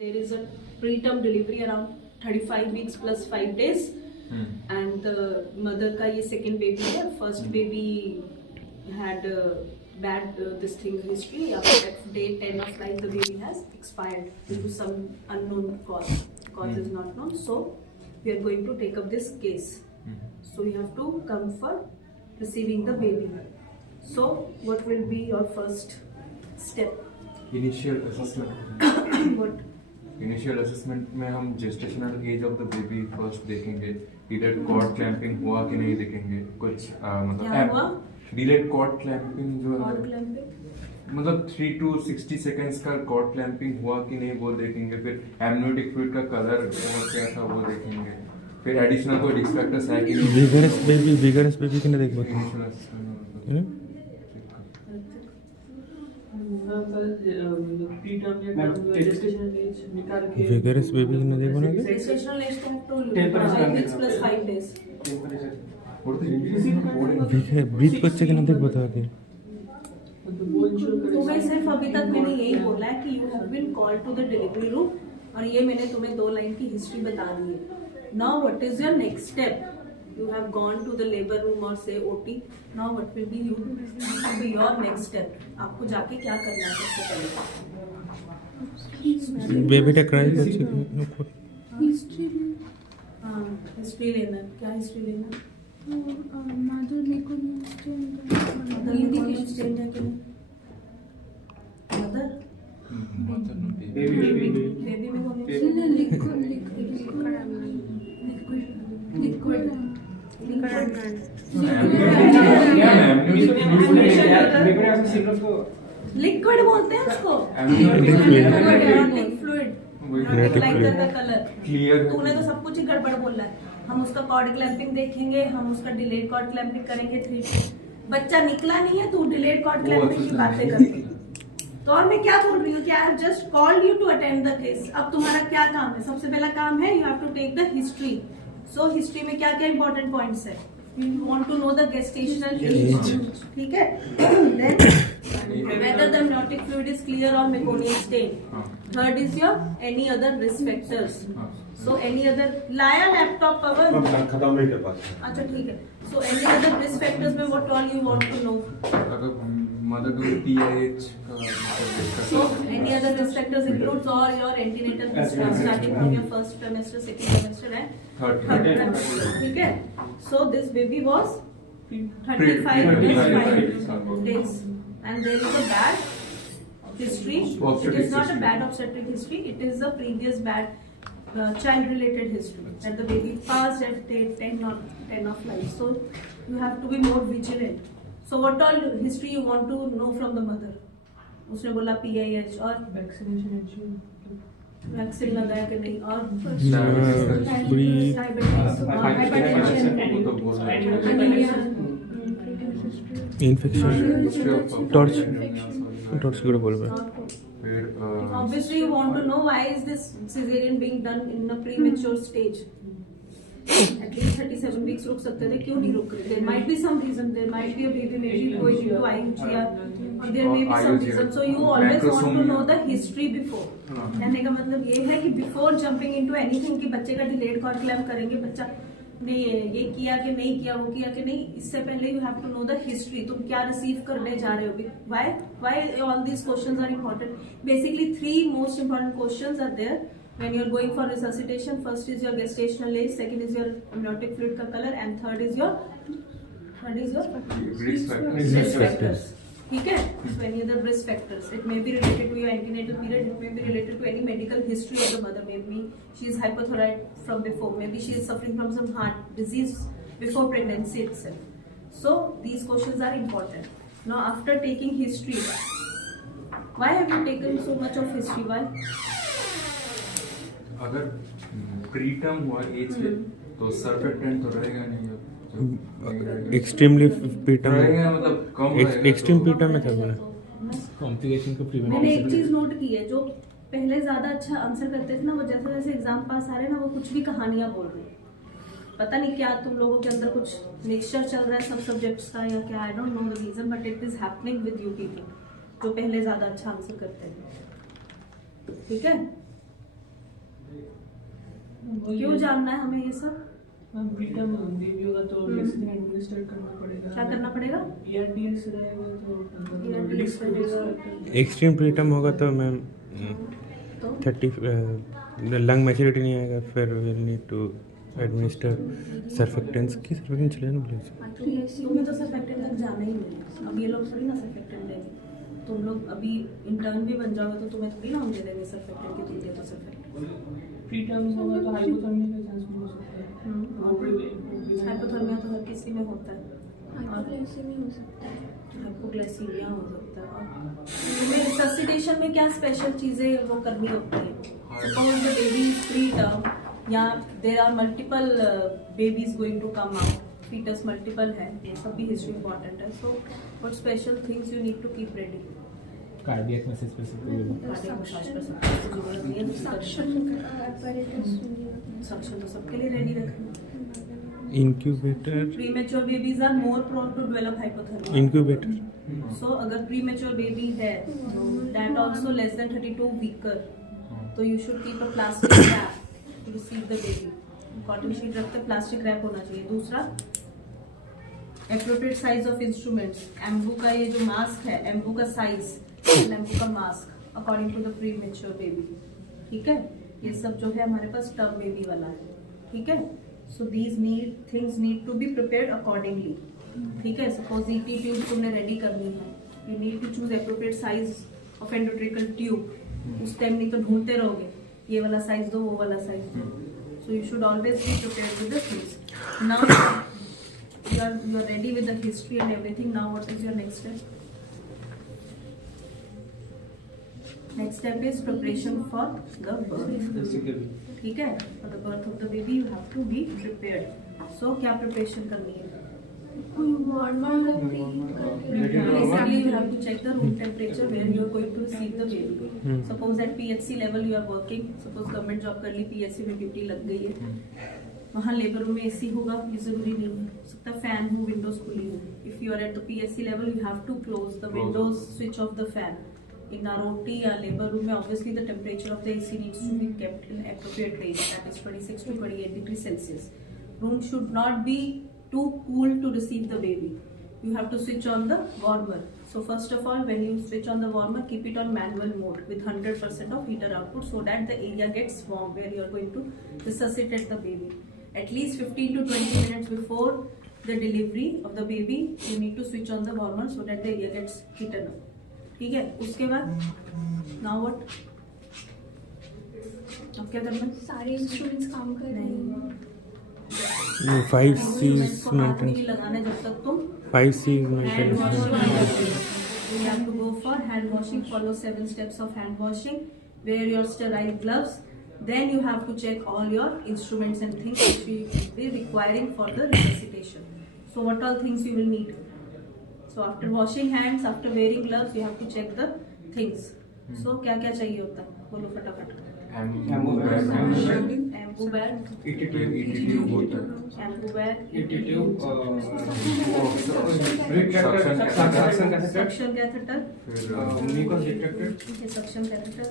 There is a preterm delivery around 35 weeks plus 5 days. And the mother का ये second baby है. First baby had bad this thing history. After day 10 of life, the baby has expired due to some unknown cause. Cause is not known. So we are going to take up this case. So you have to come for receiving the baby. So what will be your first step? Initial assessment. What? Initial assessment में हम gestational age of the baby first देखेंगे. Delayed cord clamping हुआ कि नहीं देखेंगे. कुछ मतलब delayed cord clamping जो मतलब 3 to 60 सेकेंड्स का कॉर्ड क्लैंपिंग हुआ कि नहीं वो देखेंगे. फिर एमनियोटिक फ्लूइड का कलर क्या था वो देखेंगे. फिर एडिशनल कोई रिस्क फैक्टर्स है कि नहीं. विगरस बेबी किने देखबो. इनिशियल असेसमेंट विगरस बेबी किने देखबो ना. Gestational age to 5 weeks plus 5 days. Breathe बच्चे किने देखबो था के. तुम्हें सिर्फ अभी तक मैंने यही बोला है कि you have been called to the delivery room और ये मैंने तुम्हें 2 लाइन की हिस्ट्री बता दी है. Now what is your next step? You have gone to the labor room or say OT. Now what will be your next step? आपको जाके क्या करना है सबसे पहले? बेबी टा क्राई कर हिस्ट्री लेना. क्या हिस्ट्री लेना? मदर में को चेंज है कि नहीं? मदर बेबी में कौन लिक्विड लिक्विड बोलते हैं उसको. फ्लूइड का कलर क्लियर. तूने तो सब कुछ ही गड़बड़ बोला है. हम उसका कॉर्ड क्लैंपिंग देखेंगे, हम उसका डिलेड कॉर्ड क्लैंपिंग करेंगे. 3 बच्चा निकला नहीं है, तू डिलेड कॉर्ड क्लैंपिंग की बातें करती. तो और मैं क्या बोल रही हूँ कि I have just called you to attend the case. अब तुम्हारा क्या काम है? सबसे पहला काम है you have to take the history. So history में क्या क्या इंपॉर्टेंट पॉइंट्स है? You want to know the gestational age. ठीक है. Then whether the amniotic fluid is clear or meconium stain. Third is your any other risk factors. So any other लाया laptop पवन खत्म नहीं कर पाते. अच्छा ठीक है. So any other risk factors में what all you want to know? अगर मदर को PIH का So any other risk factors includes all your antenatal history starting from your first trimester, second trimester and third trimester. ठीक है. So this baby was 35 days and there is a bad history. It is not a bad obstetric history. It is a previous bad child related history that the baby passed at day 10 of life. So you have to be more vigilant. So what all history you want to know from the mother? उसने बोला PIH और vaccine लगाया कि नहीं और infection torch को बोलबे. Obviously you want to know why is this cesarean being done in a premature stage. At least 37 weeks रुक सकते थे, क्यों नहीं रुक रहे? There might be some reason. There might be a baby maybe going into IUGR or there may be some reason. So you always want to know the history before. कहने का मतलब ये है कि before jumping into anything कि बच्चे का delayed cord clamp करेंगे, बच्चा ने ये किया कि नहीं किया, वो किया कि नहीं, इससे पहले you have to know the history. तुम क्या receive करने जा रहे हो? Why all these questions are important? Basically 3 most important questions are there. When you are going for resuscitation, first is your gestational age, second is your amniotic fluid का color, and third is your risk factors. ठीक है. So any other risk factors. It may be related to your antenatal period. It may be related to any medical history of the mother. Maybe she is hypothyroid from before. Maybe she is suffering from some heart disease before pregnancy itself. So these questions are important. Now after taking history, why have you taken so much of history? Why? अगर preterm हुआ as से तो surfactant तो रहेगा नहीं. Extremely preterm रहेगा मतलब कम रहेगा. एक्सट्रीम प्रीटर्म में था बोला. कॉम्प्लिकेशन को प्रिवेंट. मैंने एक चीज नोट की है, जो पहले ज्यादा अच्छा आंसर करते थे ना, वो जैसे जैसे एग्जाम पास आ रहे हैं ना, वो कुछ भी कहानियां बोल रहे हैं. पता नहीं क्या तुम लोगों के अंदर कुछ मिक्सचर चल रहा है सब सब्जेक्ट्स का या क्या. I don't know the reason but it is happening with you people जो पहले ज्यादा अच्छा आंसर करते हैं. ठीक है. क्यों जानना है हमें ये सब? मैम प्रीटर्म बेबी होगा तो लेक्सिन एडमिनिस्टर करना पड़ेगा। क्या करना पड़ेगा? ERDS रहेगा तो ERDS रहेगा। एक्सट्रीम प्रीटर्म होगा तो मैम तो 30 लंग मैच्योरिटी नहीं आएगा, फिर will need to administer surfactants की सर्फेक्टेंट चले ना प्लीज। तुम्हें तो सर्फेक्टेंट तक जाना ही नहीं है। अब ये लोग थोड़ी ना सर्फेक्टेंट देंगे। तुम लोग अभी इंटर्न भी बन जाओगे तो तुम्हें थोड़ी ना हम दे देंगे सर्फेक्टेंट की, तुम दे दो सर्फेक्टेंट। प्रीटर्म होगा तो हाइपोथर्मिया का चांस भी हो सकता है। हाइपोथर्मिया तो हर किसी में होता है, हाइपोग्लाइसेमिया हो सकता है। हाइपोग्लाइसीमिया हो सकता है। तुम्हें रिससिटेशन में क्या स्पेशल चीजें वो करनी होती है? Suppose the baby is preterm या there are multiple babies going to come out, foetus multiple है, ये सब भी हिस्ट्री इंपॉर्टेंट है। So what special things you need to keep ready? Cardiac muscle specific cardiac massage कर सकते हो, उसकी जरूरत नहीं है। सक्शन तो सबके लिए रेडी रखना। Incubator premature babies are more prone to develop hypothermia. Incubator so अगर प्रीमेच्योर बेबी है that also less than 32 weeker, तो you should keep a plastic wrap to receive the baby. Cotton sheet रखते plastic wrap होना चाहिए। दूसरा, appropriate size of instruments. Ambu का ये जो मास्क है, एम्बू का साइज, एम्बू का mask according to the premature baby. ठीक है, ये सब जो है हमारे पास टर्म बेबी वाला है। ठीक है, so these things need to be prepared accordingly. ठीक है, सपोज ET ट्यूब तुमने रेडी करनी है, you need to choose appropriate size of endotracheal tube. उस टाइम नहीं तो ढूंढते रहोगे, ये वाला साइज दो, वो वाला साइज दो। So you should always be prepared with the things. Now you are ready with the history and everything. Now what is your next step? Next step is preparation for the birth. ठीक है, for the birth of the baby you have to be prepared. So क्या preparation करनी है? Basically you have to check the room temperature where you are going to receive the baby. Suppose at PHC level you are working, suppose government job कर ली, PHC में duty लग गई है, वहाँ labour room में AC होगा, ये जरूरी नहीं है, हो सकता है फैन हो, विंडोज खुली हो। If you are at the PHC level you have to close the windows, switch off the fan. In ROT या लेबर रूम में obviously the temperature of the AC needs to be kept in appropriate range, that is 26 to 28 degrees Celsius. Room should not be too cool to receive the baby. You have to switch on the warmer. So first of all, when you switch on the warmer, keep it on manual mode with 100% of heater output so that the area gets warm where you are going to resuscitate the baby. At least 15 to 20 minutes before the delivery of the baby, you need to switch on the warmer so that the area gets heated up. ठीक है, उसके बाद now what? अब क्या करना? सारे instruments काम कर रहे हैं। 5 C's हाथ नहीं मेंटेन, लगाना जब तक तुम 5 C's hand maintain. washing. You have to go for hand washing. Follow 7 steps of hand washing. Wear your sterile gloves. Then you have to check all your instruments and things which you will be requiring for the resuscitation. So what all things you will need? So after washing hands, after wearing gloves, you have to check the things. So क्या क्या चाहिए होता है? बोलो फटाफट। Ambu bag, Ambu bag, ET tube होता है, Ambu bag, suction catheter, suction catheter,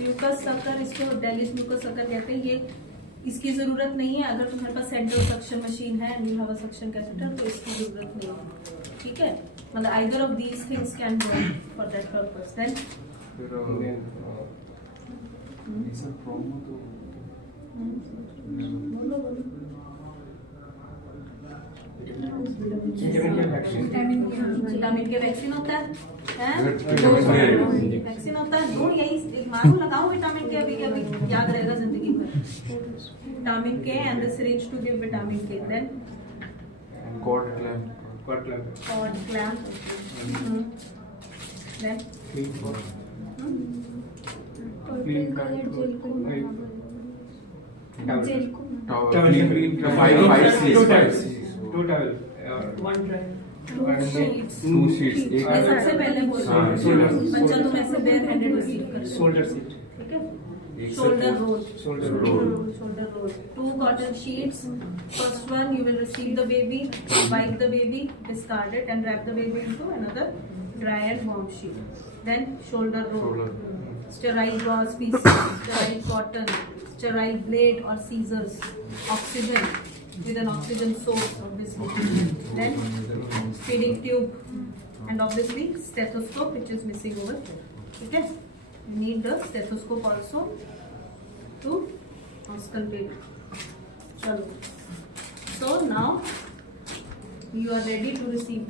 mucus sucker, इसको डेलिस म्यूकस सकर कहते हैं। ये इसकी जरूरत नहीं है अगर तुम्हारे पास सेंट्रल सक्शन मशीन है and you have a suction catheter, तो इसकी जरूरत नहीं है। ठीक है, मतलब either of these things can do for that purpose. Then फिर ये सब ट्रॉमा तो बोलो बोलो। विटामिन के वैक्सीन होता है, वैक्सीन होता है दो, यही मानो लगाओ विटामिन के, अभी अभी याद रहेगा जिंदगी भर। Vitamin K and the syringe to give vitamin K. Then cord clamp, cord clamp, then two sheets, एक ये सबसे पहले बच्चा तुम ऐसे बेयर हैंडेड रिसीव कर, शोल्डर सीट, ठीक है। एक shoulder roll, shoulder roll. shoulder roll, 2 cotton sheets. First one you will receive the baby, wipe the baby, discard it and wrap the baby into another dry and warm sheet. Then shoulder roll. sterile gauze pieces, sterile cotton, sterile blade or scissors, oxygen with an oxygen source obviously, then feeding tube, and obviously stethoscope which is missing over here. Okay, you need the stethoscope also to auscultate. Chalo. So now you are ready to receive the